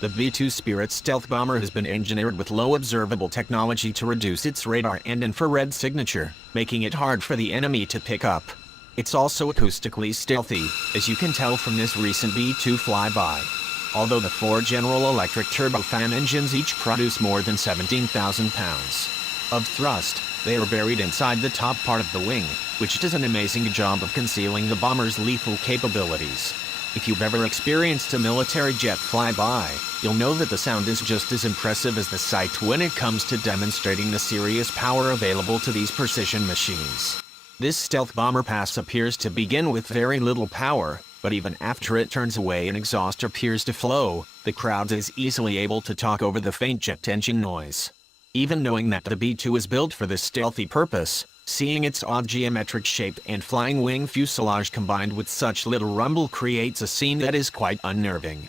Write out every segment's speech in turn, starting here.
The B-2 Spirit stealth bomber has been engineered with low observable technology to reduce its radar and infrared signature, making it hard for the enemy to pick up. It's also acoustically stealthy, as you can tell from this recent B-2 flyby. Although the 4 General Electric turbofan engines each produce more than 17,000 pounds of thrust, they are buried inside the top part of the wing, which does an amazing job of concealing the bomber's lethal capabilities. If you've ever experienced a military jet flyby, you'll know that the sound is just as impressive as the sight when it comes to demonstrating the serious power available to these precision machines. This stealth bomber pass appears to begin with very little power, but even after it turns away and exhaust appears to flow, the crowd is easily able to talk over the faint jet engine noise. Even knowing that the B-2 is built for this stealthy purpose, seeing its odd geometric shape and flying wing fuselage combined with such little rumble creates a scene that is quite unnerving.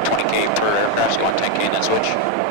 want 20K per aircraft, so you want 10K and then switch?